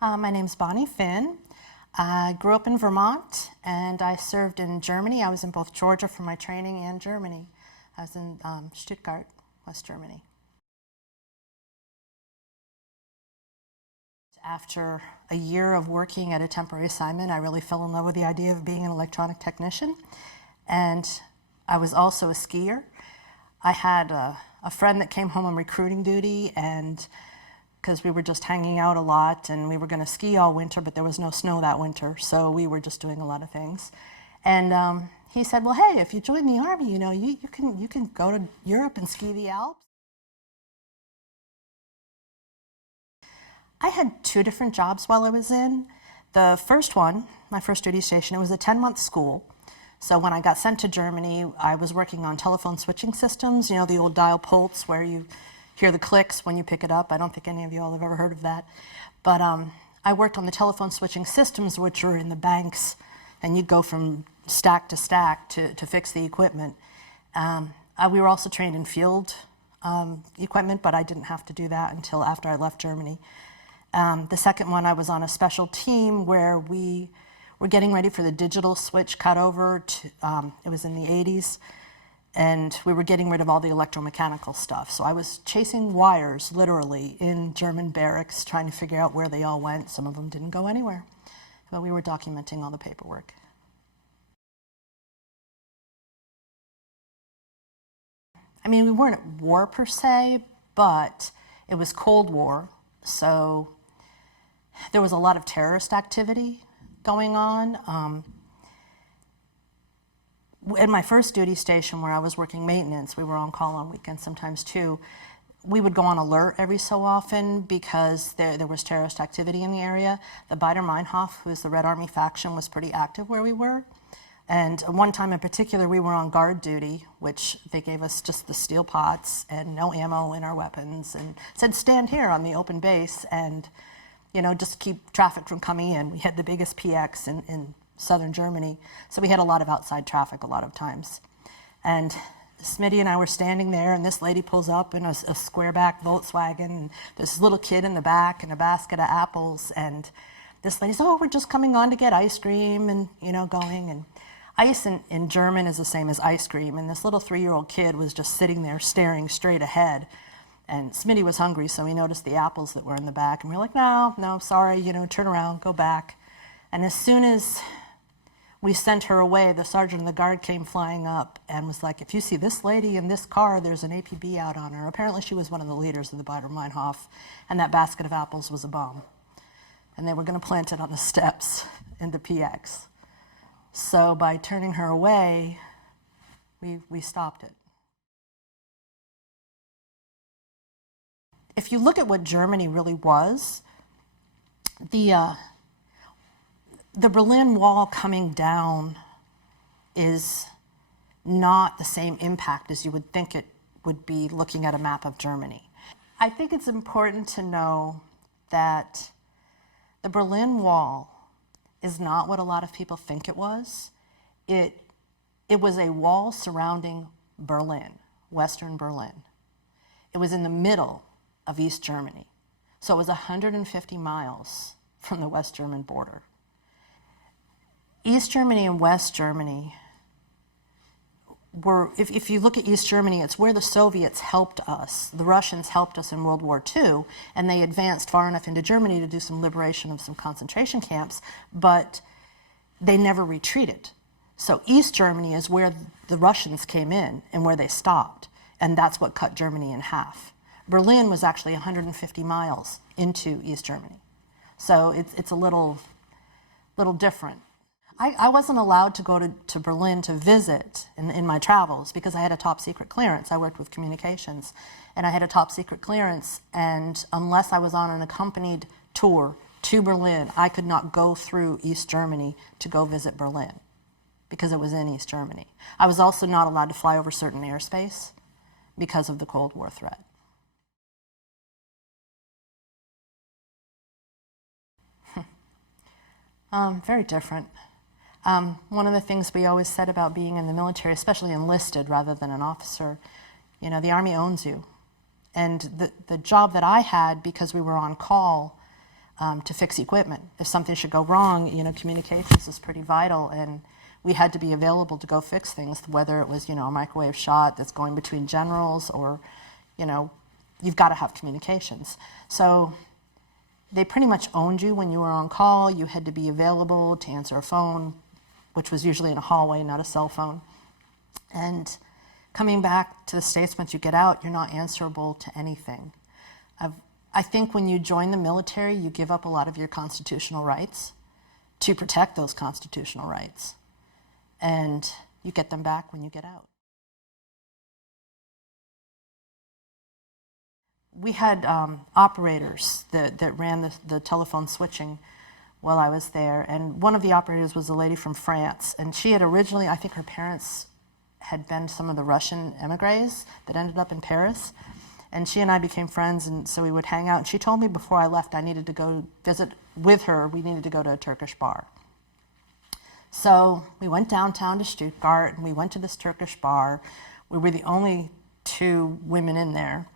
My name's Bonnie Finn. I grew up in Vermont and I served in Germany. I was in both Georgia for my training and Germany. I was in Stuttgart, West Germany. After a year of working at a temporary assignment, I really fell in love with the idea of being an electronic technician. And I was also a skier. I had a friend that came home on recruiting duty, and because we were just hanging out a lot and we were going to ski all winter, but there was no snow that winter, so we were just doing a lot of things. And he said, well, hey, if you join the Army, you know, you can go to Europe and ski the Alps. I had 2 different jobs while I was in. The first one, my first duty station, it was a 10-month school. So when I got sent to Germany, I was working on telephone switching systems, you know, the old dial pults where you hear the clicks when you pick it up. I don't think any of you all have ever heard of that. But I worked on the telephone switching systems, which are in the banks, and you'd go from stack to stack to fix the equipment. We were also trained in field equipment, but I didn't have to do that until after I left Germany. The second one, I was on a special team where we were getting ready for the digital switch cutover. It was in the 80s. And we were getting rid of all the electromechanical stuff. So I was chasing wires, literally, in German barracks, trying to figure out where they all went. Some of them didn't go anywhere. But we were documenting all the paperwork. I mean, we weren't at war per se, but it was Cold War. So there was a lot of terrorist activity going on. In my first duty station where I was working maintenance, we were on call on weekends sometimes too, we would go on alert every so often because there was terrorist activity in the area. The Baader-Meinhof, who's the Red Army faction, was pretty active where we were. And one time in particular, we were on guard duty, which they gave us just the steel pots and no ammo in our weapons and said, stand here on the open base and, you know, just keep traffic from coming in. We had the biggest PX in southern Germany, so we had a lot of outside traffic a lot of times. And Smitty and I were standing there, and this lady pulls up in a square-back Volkswagen, and there's this little kid in the back and a basket of apples, and this lady says, oh, we're just coming on to get ice cream, and, you know, going. And ice in German is the same as ice cream, and this little 3-year-old kid was just sitting there staring straight ahead. And Smitty was hungry, so he noticed the apples that were in the back, and we were like, no, sorry, you know, turn around, go back. And as soon as we sent her away, the sergeant of the guard came flying up and was like, if you see this lady in this car, there's an APB out on her. Apparently she was one of the leaders of the Baader-Meinhof, and that basket of apples was a bomb. And they were going to plant it on the steps in the PX. So by turning her away, we stopped it. If you look at what Germany really was, the Berlin Wall coming down is not the same impact as you would think it would be looking at a map of Germany. I think it's important to know that the Berlin Wall is not what a lot of people think it was. It was a wall surrounding Berlin, Western Berlin. It was in the middle of East Germany. So it was 150 miles from the West German border. East Germany and West Germany were, if you look at East Germany, it's where the Soviets helped us. The Russians helped us in World War II, and they advanced far enough into Germany to do some liberation of some concentration camps, but they never retreated. So East Germany is where the Russians came in and where they stopped, and that's what cut Germany in half. Berlin was actually 150 miles into East Germany. So it's a little different. I wasn't allowed to go to Berlin to visit in my travels because I had a top secret clearance. I worked with communications, and I had a top secret clearance, and unless I was on an accompanied tour to Berlin, I could not go through East Germany to go visit Berlin because it was in East Germany. I was also not allowed to fly over certain airspace because of the Cold War threat. Very different. One of the things we always said about being in the military, especially enlisted rather than an officer, you know, the Army owns you. And the job that I had, because we were on call, to fix equipment. If something should go wrong, communications is pretty vital, and we had to be available to go fix things, whether it was, a microwave shot that's going between generals or, you've got to have communications. So they pretty much owned you when you were on call. You had to be available to answer a phone, which was usually in a hallway, not a cell phone. And coming back to the States, once you get out, you're not answerable to anything. I think when you join the military, you give up a lot of your constitutional rights to protect those constitutional rights. And you get them back when you get out. We had operators that ran the telephone switching while I was there. And one of the operators was a lady from France. And she had originally, I think her parents had been some of the Russian emigres that ended up in Paris. And she and I became friends, and so we would hang out. And she told me before I left I needed to go visit with her. We needed to go to a Turkish bar. So we went downtown to Stuttgart, and we went to this Turkish bar. We were the only two women in there.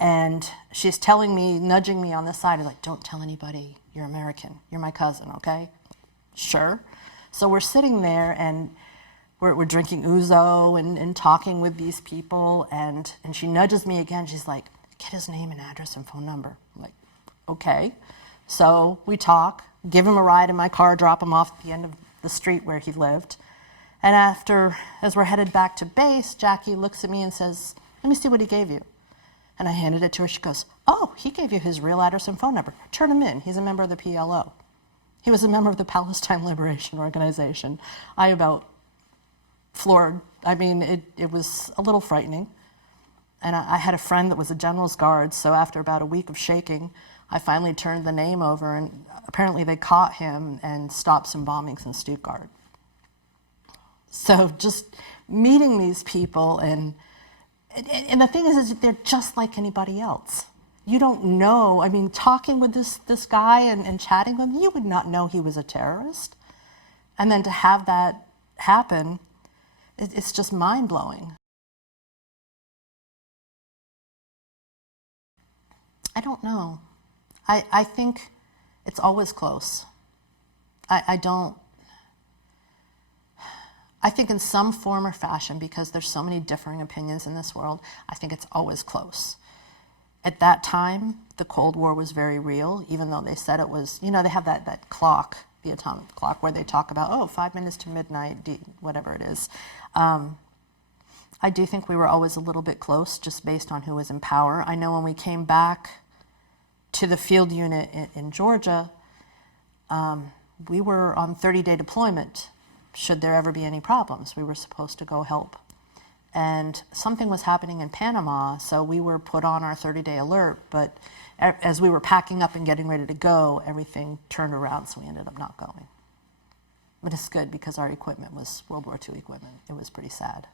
And she's telling me, nudging me on the side, like, don't tell anybody you're American. You're my cousin, okay? Sure. So we're sitting there, and we're drinking ouzo and talking with these people, and she nudges me again. She's like, get his name and address and phone number. I'm like, okay. So we talk, give him a ride in my car, drop him off at the end of the street where he lived. And as we're headed back to base, Jackie looks at me and says, let me see what he gave you. And I handed it to her. She goes, oh, he gave you his real address and phone number. Turn him in. He's a member of the PLO. He was a member of the Palestine Liberation Organization. I about floored. I mean, it was a little frightening. And I had a friend that was a general's guard, so after about a week of shaking, I finally turned the name over, and apparently they caught him and stopped some bombings in Stuttgart. So just meeting these people, and the thing is they're just like anybody else. You don't know, I mean, talking with this guy and chatting with him, you would not know he was a terrorist. And then to have that happen, it's just mind-blowing. I don't know. I think it's always close. I think in some form or fashion, because there's so many differing opinions in this world, I think it's always close. At that time, the Cold War was very real, even though they said it was, they have that clock, the atomic clock, where they talk about, 5 minutes to midnight, whatever it is. I do think we were always a little bit close, just based on who was in power. I know when we came back to the field unit in Georgia, we were on 30-day deployment. Should there ever be any problems, we were supposed to go help. And something was happening in Panama, so we were put on our 30-day alert, but as we were packing up and getting ready to go, everything turned around, so we ended up not going. But it's good because our equipment was World War II equipment. It was pretty sad.